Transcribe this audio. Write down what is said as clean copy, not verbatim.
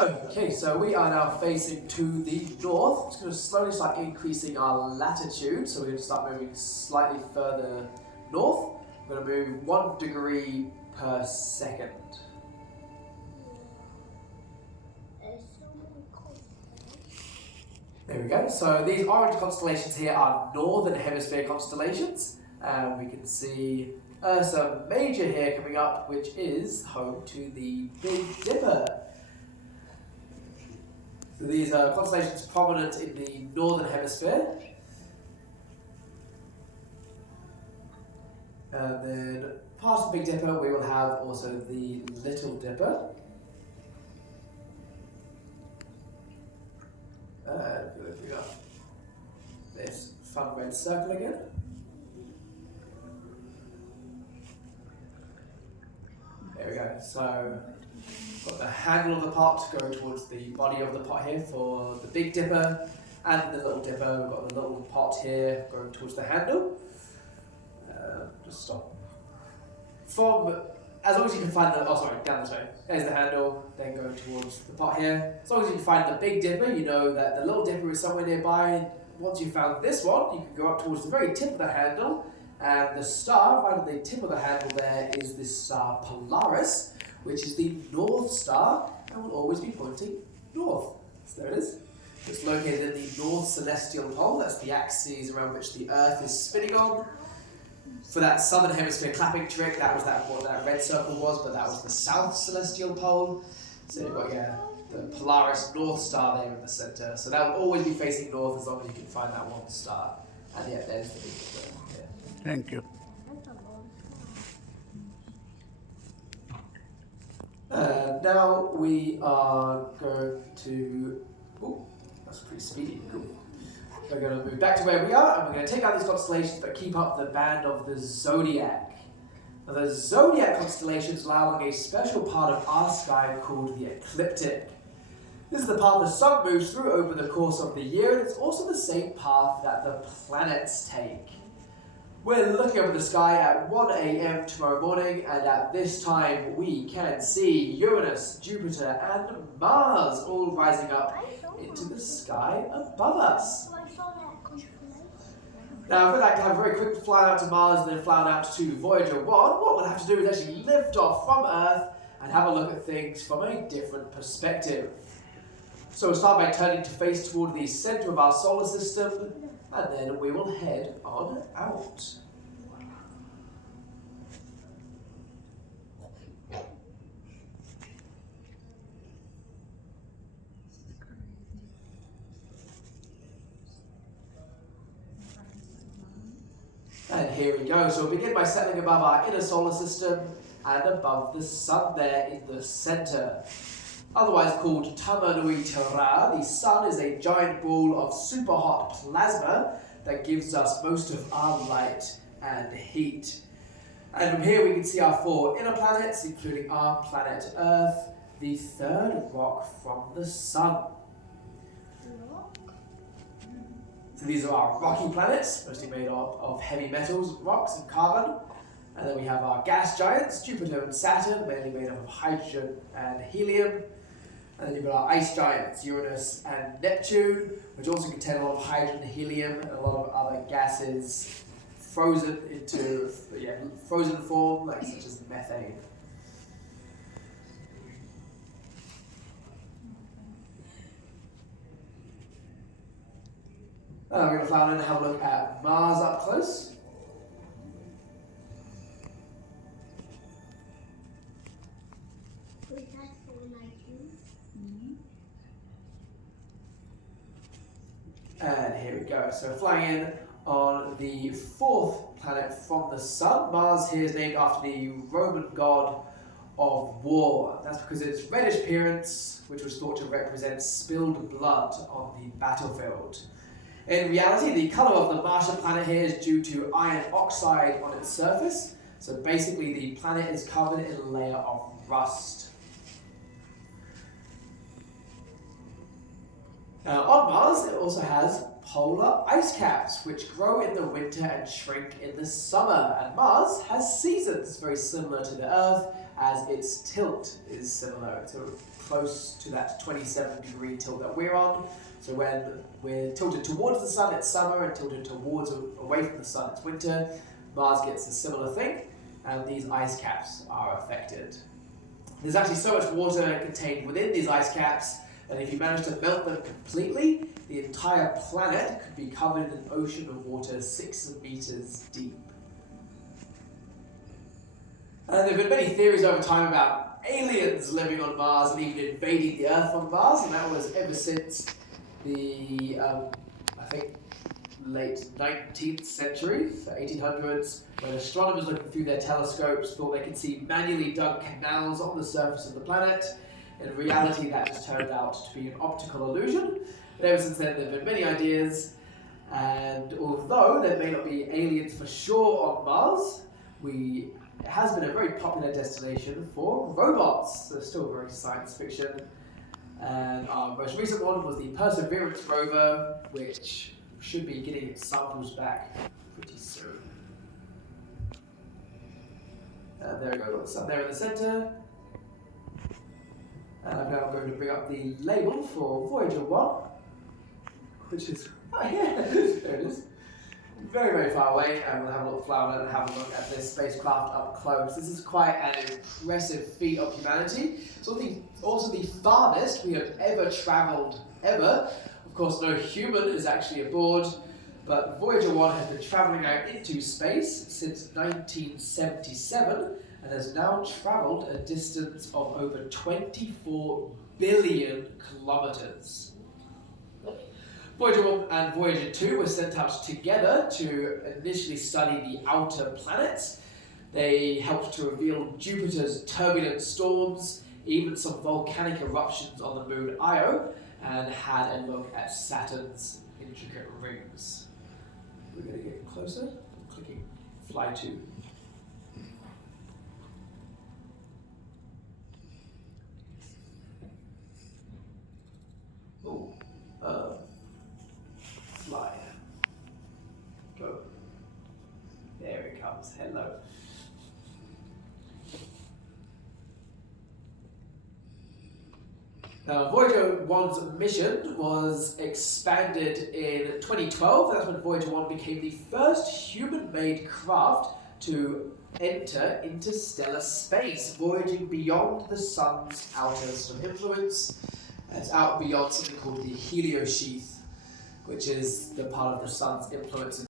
Okay, so we are now facing to the north. It's going to slowly start increasing our latitude, so we're going to start moving slightly further north. We're going to move 1 degree per second. There we go. So these orange constellations here are northern hemisphere constellations. We can see Ursa Major here coming up, which is home to the Big Dipper. So these are constellations prominent in the northern hemisphere. And then past the Big Dipper, we will have also the Little Dipper. And we're going to bring up this fun red circle again. There we go. So, got the handle of the pot going towards the body of the pot here for the Big Dipper, and the Little Dipper. We've got the little pot here going towards the handle. Just stop. As long as you can find the, down this way. There's the handle, then going towards the pot here. As long as you can find the Big Dipper, you know that the Little Dipper is somewhere nearby. Once you've found this one, you can go up towards the very tip of the handle, and the star right at the tip of the handle there is this star Polaris, which is the North Star, and will always be pointing north. So there it is. It's located in the North Celestial Pole. That's the axis around which the Earth is spinning on. For that southern hemisphere clapping trick, that was what that red circle was, but that was the South Celestial Pole. So you've got the Polaris North Star there in the centre. So that will always be facing north as long as you can find that one star. And yeah, there's the Big Dipper. Yeah. Thank you. Now we are going to. Oh, that's pretty speedy. Cool. We're going to move back to where we are, and we're going to take out these constellations but keep up the band of the zodiac. Now, the zodiac constellations lie along a special part of our sky called the ecliptic. This is the path the sun moves through over the course of the year, and it's also the same path that the planets take. We're looking over the sky at 1 a.m. tomorrow morning, and at this time we can see Uranus, Jupiter, and Mars all rising up into the sky above us. Now, if we'd like to have a very quick fly out to Mars and then fly out to Voyager 1, what we'll have to do is actually lift off from Earth and have a look at things from a different perspective. So we'll start by turning to face toward the center of our solar system, and then we will head on out. And here we go. So we'll begin by settling above our inner solar system and above the sun there in the center. Otherwise called Tamanui Terra, the sun is a giant ball of super hot plasma that gives us most of our light and heat. And from here we can see our 4 inner planets, including our planet Earth, the third rock from the sun. So these are our rocky planets, mostly made of heavy metals, rocks and carbon. And then we have our gas giants, Jupiter and Saturn, mainly made up of hydrogen and helium. And then you've got our ice giants, Uranus and Neptune, which also contain a lot of hydrogen, helium, and a lot of other gases frozen into frozen form, such as methane. We're going to fly on in and have a look at Mars up close. And here we go. So flying in on the 4th planet from the sun. Mars here is named after the Roman god of war. That's because its reddish appearance, which was thought to represent spilled blood on the battlefield. In reality, the colour of the Martian planet here is due to iron oxide on its surface. So basically the planet is covered in a layer of rust. Now on Mars, it also has polar ice caps, which grow in the winter and shrink in the summer. And Mars has seasons, very similar to the Earth, as its tilt is similar, so close to that 27-degree tilt that we're on. So when we're tilted towards the sun, it's summer, and tilted towards away from the sun, it's winter. Mars gets a similar thing, and these ice caps are affected. There's actually so much water contained within these ice caps that if you manage to melt them completely, the entire planet could be covered in an ocean of water 6 meters deep. And there have been many theories over time about aliens living on Mars and even invading the Earth on Mars, and that was ever since the, I think, late 19th century, so 1800s, when astronomers looking through their telescopes thought they could see manually dug canals on the surface of the planet. In reality, that just turned out to be an optical illusion. But ever since then, there have been many ideas, and although there may not be aliens for sure on Mars, it has been a very popular destination for robots. So still very science fiction. And our most recent one was the Perseverance rover, which should be getting its samples back pretty soon. And there we go, got the sun there in the centre. And I'm now going to bring up the label for Voyager 1, which is, oh yeah, there it is. Very, very far away, and we'll have a look flower and have a look at this spacecraft up close. This is quite an impressive feat of humanity. It's also the farthest we have ever travelled, ever. Of course, no human is actually aboard, but Voyager 1 has been travelling out into space since 1977 and has now travelled a distance of over 24 billion kilometres. Voyager 1 and Voyager 2 were sent out together to initially study the outer planets. They helped to reveal Jupiter's turbulent storms, even some volcanic eruptions on the moon Io, and had a look at Saturn's intricate rings. We're going to get closer. I'm clicking fly to. Oh, fly. Go. There it comes. Hello. Now, Voyager 1's mission was expanded in 2012. That's when Voyager 1 became the first human-made craft to enter interstellar space, voyaging beyond the sun's outer sort of influence. It's out beyond something called the heliosheath, which is the part of the sun's influence